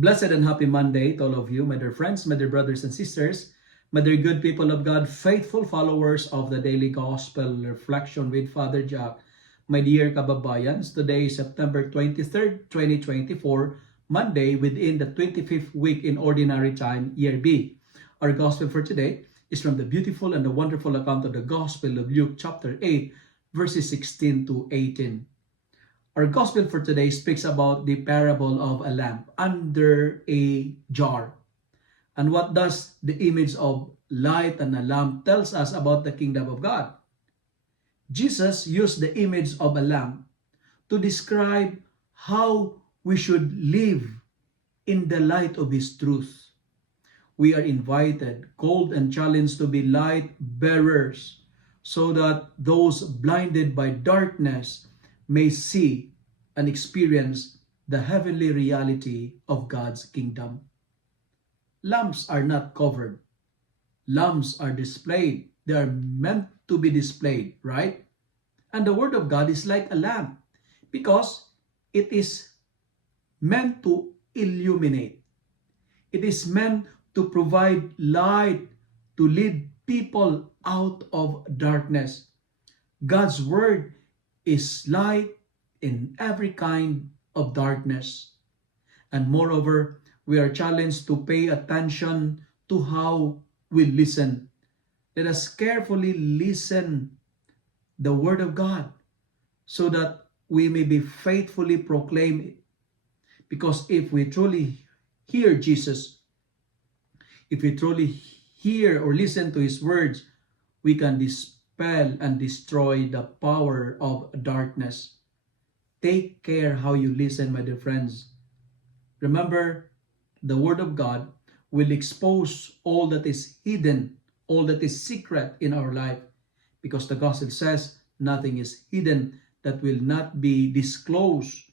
Blessed and happy Monday to all of you, my dear friends, my dear brothers and sisters, my dear good people of God, faithful followers of the Daily Gospel Reflection with Father Jack. My dear kababayans, today is September 23rd, 2024, Monday within the 25th week in Ordinary Time, Year B. Our Gospel for today is from the beautiful and the wonderful account of the Gospel of Luke chapter 8, verses 16 to 18. Our gospel for today speaks about the parable of a lamp under a jar. And what does the image of light and a lamp tells us about the kingdom of God? Jesus used the image of a lamp to describe how we should live in the light of His truth. We are invited, called and challenged to be light bearers so that those blinded by darkness may see and experience the heavenly reality of God's kingdom. Lamps are not covered. Lamps are displayed. They are meant to be displayed, right? And the Word of God is like a lamp because it is meant to illuminate. It is meant to provide light to lead people out of darkness. God's Word is light in every kind of darkness. And moreover, we are challenged to pay attention to how we listen. Let us carefully listen the Word of God so that we may be faithfully proclaim it. Because if we truly hear Jesus, if we truly hear or listen to His words, we can dispel and destroy the power of darkness. Take care how you listen, my dear friends. Remember, the Word of God will expose all that is hidden, all that is secret in our life, because the Gospel says nothing is hidden that will not be disclosed,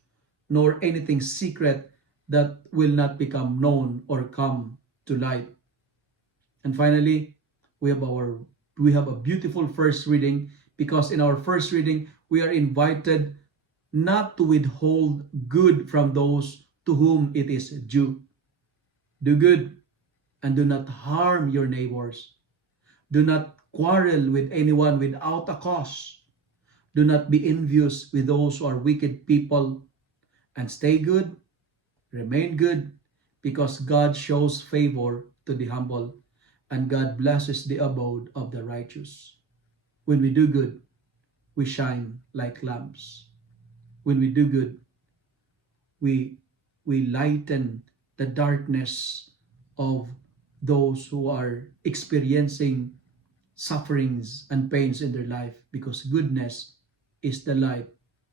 nor anything secret that will not become known or come to light. And finally, we have a beautiful first reading, because in our first reading, we are invited not to withhold good from those to whom it is due. Do good and do not harm your neighbors. Do not quarrel with anyone without a cause. Do not be envious with those who are wicked people. And stay good, remain good, because God shows favor to the humble, and God blesses the abode of the righteous. When we do good, we shine like lamps. When we do good, we lighten the darkness of those who are experiencing sufferings and pains in their life, because goodness is the light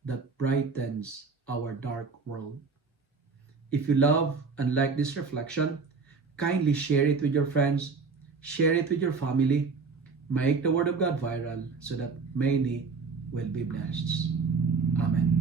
that brightens our dark world. If you love and like this reflection, kindly share it with your friends, share it with your family, make the Word of God viral so that many will be blessed. Amen.